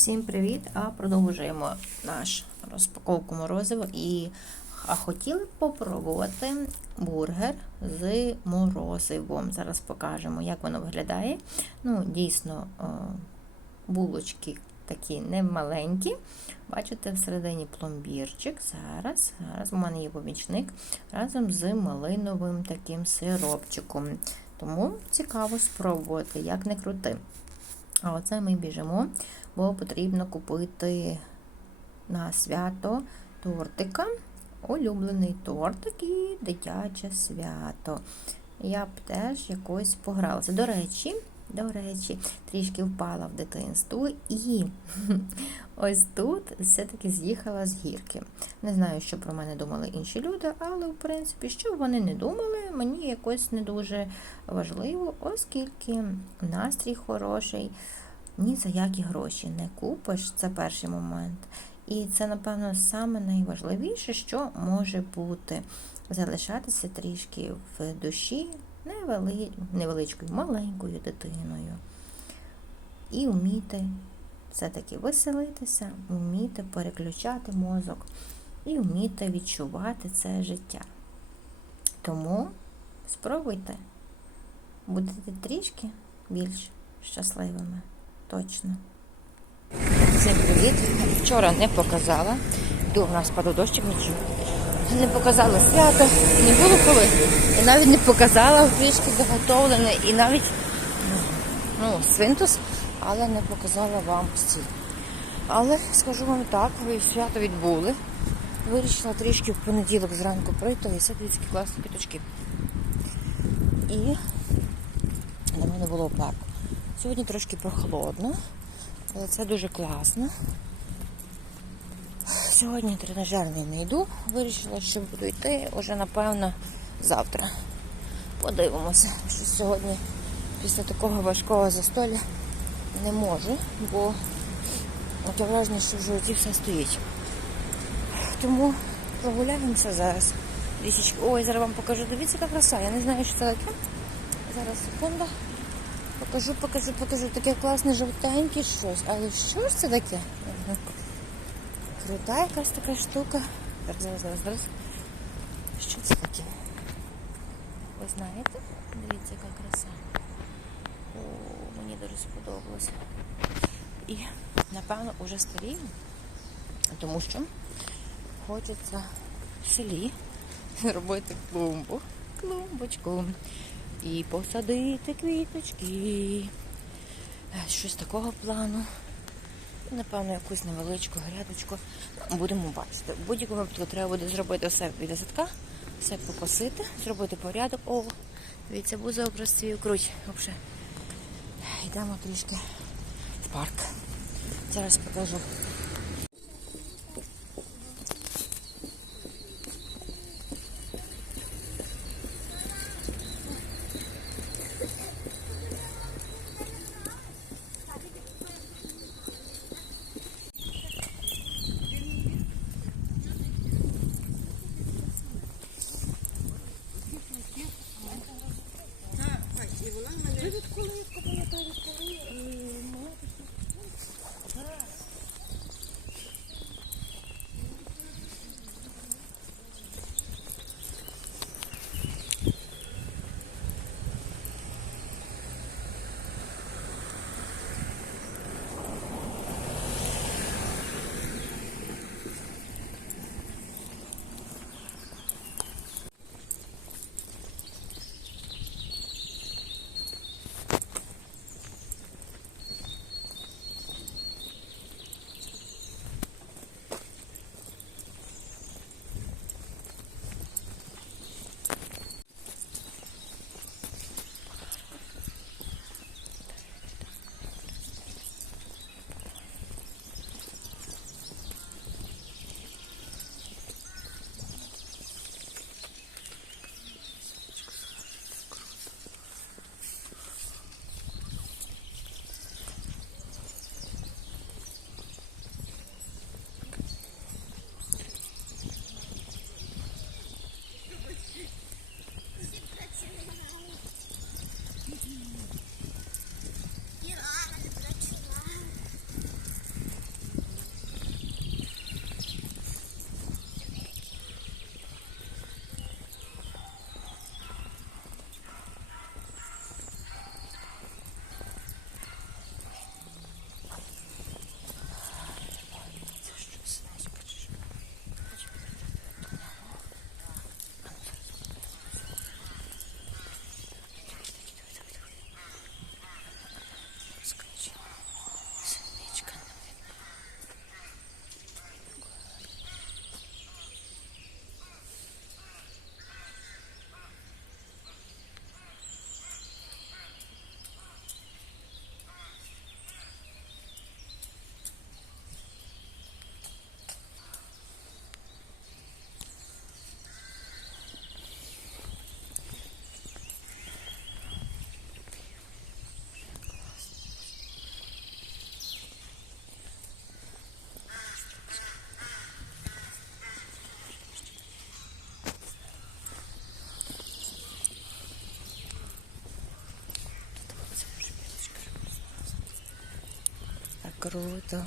Всім привіт! А продовжуємо наш розпаковку морозива і хотіли б попробувати бургер з морозивом. Зараз покажемо, як воно виглядає. Ну, дійсно, е, булочки такі не маленькі. Бачите, всередині пломбірчик. Зараз, зараз у мене є помічник разом з малиновим таким сиропчиком. Тому цікаво спробувати, як не крути. А оце ми біжимо, бо потрібно купити на свято тортика. Улюблений тортик і дитяче свято. Я б теж якось погралася. До речі, до речі, трішки впала в дитинство і ось тут все-таки з'їхала з гірки. Не знаю, що про мене думали інші люди, але в принципі, що б вони не думали, мені якось не дуже важливо, оскільки настрій хороший, ні за які гроші не купиш, це перший момент. І це, напевно, саме найважливіше, що може бути залишатися трішки в душі невели... невеличкою, маленькою дитиною. І вміти все-таки веселитися, вміти переключати мозок і вміти відчувати це життя. Тому спробуйте, будете трішки більш щасливими. Точно. Всім привіт! Вчора не показала. Йду, у нас падав дощик вночі. Не показала свято, не було коли. І навіть не показала трішки заготовлене, і навіть ну, свинтус, але не показала вам стіль. Але скажу вам так, ви свято відбули. Вирішила трішки в понеділок зранку пройти і все дивіться, класні квіточки. І на мене було в парку. Сьогодні трошки прохолодно, але це дуже класно. Сьогодні тренажерний не йду, вирішила, що буду йти вже, напевно, завтра. Подивимося, що сьогодні після такого важкого застолля не можу, бо таке враження, що в животі все стоїть. Тому прогуляємося зараз. Річечки. Ой, зараз вам покажу. Дивіться, яка краса. Я не знаю, що це таке. Зараз секунда. Покажу, покажу, покажу. Таке класне жовтеньке щось. Але що ж це таке? Крута якась така штука. Зараз, зараз, зараз. Що це таке? Ви знаєте? Дивіться, яка краса. О, мені дуже сподобалося. І, напевно, уже старію, тому що хочеться в селі робити клумбу, клумбочку і посадити квіточки. Щось такого плану. Напевно, якусь невеличку грядочку будемо бачити. В будь-якому випадку треба буде зробити все біля садка, все покосити, зробити порядок. О, дивіться, буза обростів, круть. Взагалі. Йдемо трішки в парк. Зараз покажу. Круто.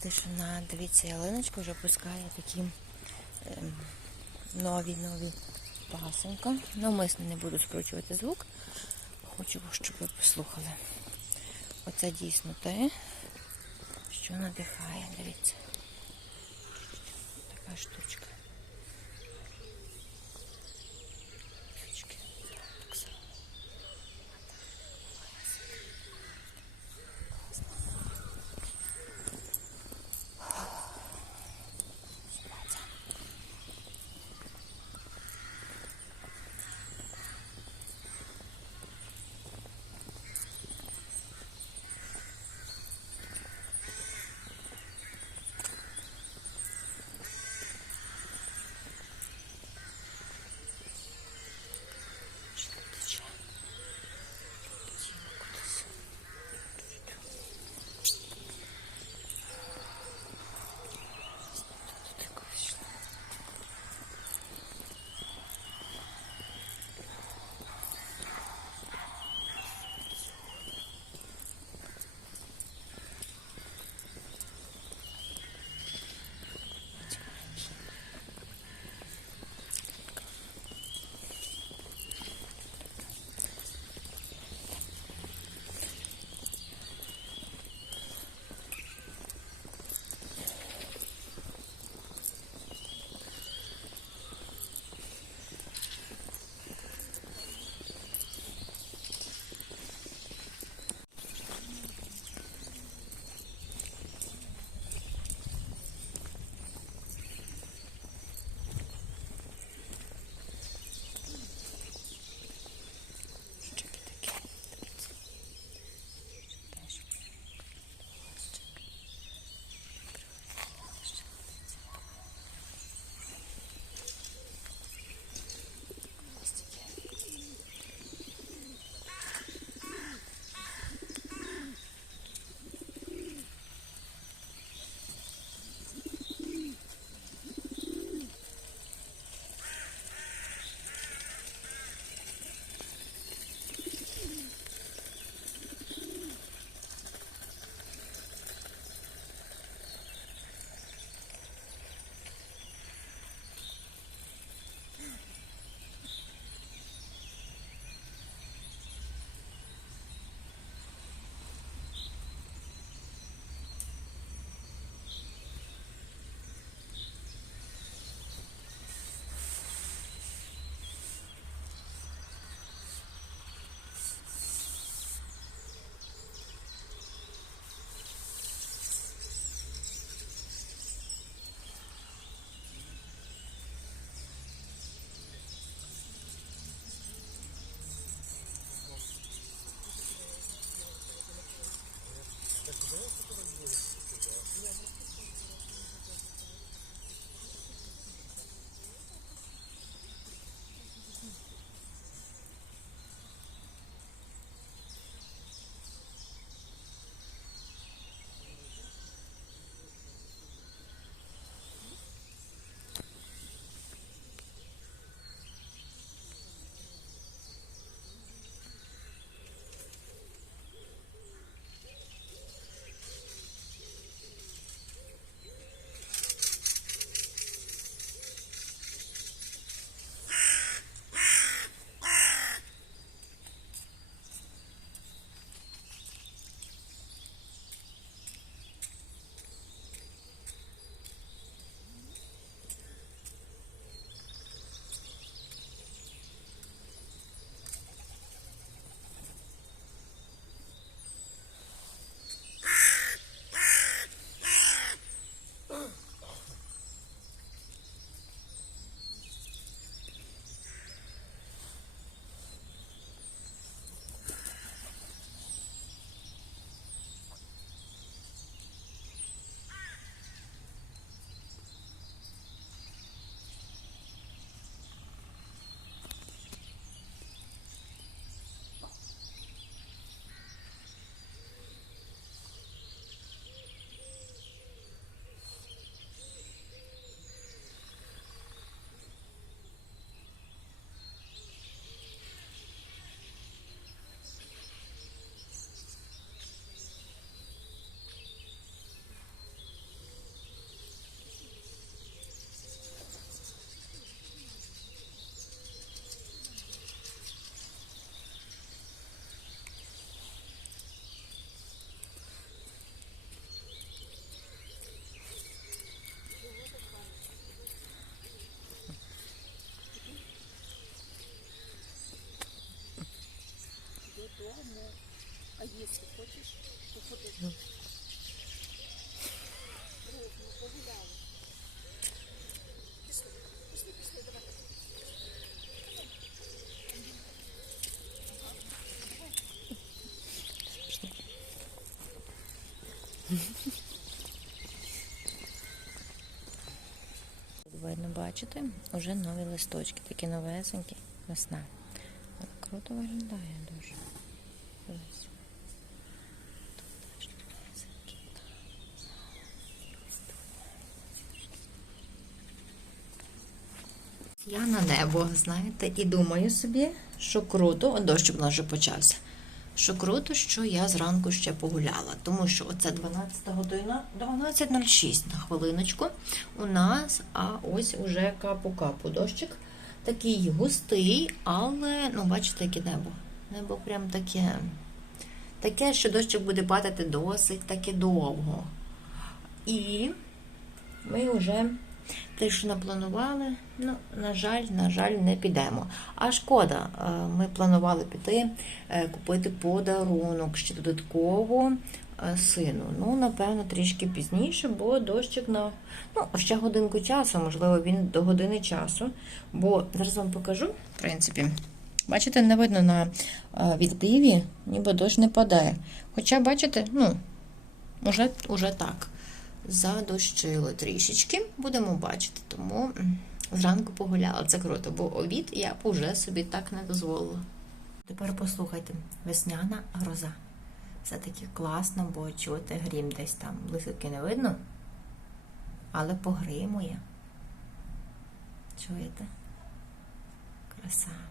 Тишина, дивіться, ялиночка вже пускає такі ем, нові нові пасенка. Навмисно не буду скручувати звук. Хочу, щоб ви послухали. Оце дійсно те, що надихає, дивіться. Така штучка. 그대로 포토가 이제 그냥 뭐 дому. А если хочешь, то ходи. Ну. Ровно погуляли. Пішли, пішли, пішли, давай. Видно, бачити вже нові листочки, такі новесенькі, весна. Круто виглядає дуже. Так. Я на небо, знаєте, і думаю собі, що круто, от дощ у нас вже почався. Що круто, що я зранку ще погуляла, тому що оце 12 година, 12.06 на хвилиночку. У нас, а ось уже капу-капу дощик. Такий густий, але, ну, бачите, яке небо. Небо прям таке. Таке, що дощик буде падати досить таки довго. І ми вже те, що напланували, ну, на жаль, на жаль, не підемо. А шкода, е, ми планували піти е, купити подарунок ще додатково е, сину. Ну, напевно, трішки пізніше, бо дощик на ну, ще годинку часу, можливо, він до години часу. Бо зараз вам покажу, в принципі. Бачите, не видно на е, віддиві, ніби дощ не падає. Хоча, бачите, ну, уже, уже так задощило трішечки, будемо бачити. Тому зранку погуляла. Це круто, бо обід я б уже собі так не дозволила. Тепер послухайте, весняна гроза. Все-таки класно, бо чути грім десь там. Блискавки не видно, але погримує. Чуєте? Краса.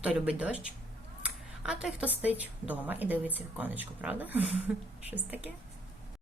Хто любить дощ? А той, хто сидить вдома і дивиться віконечко, правда? Щось таке.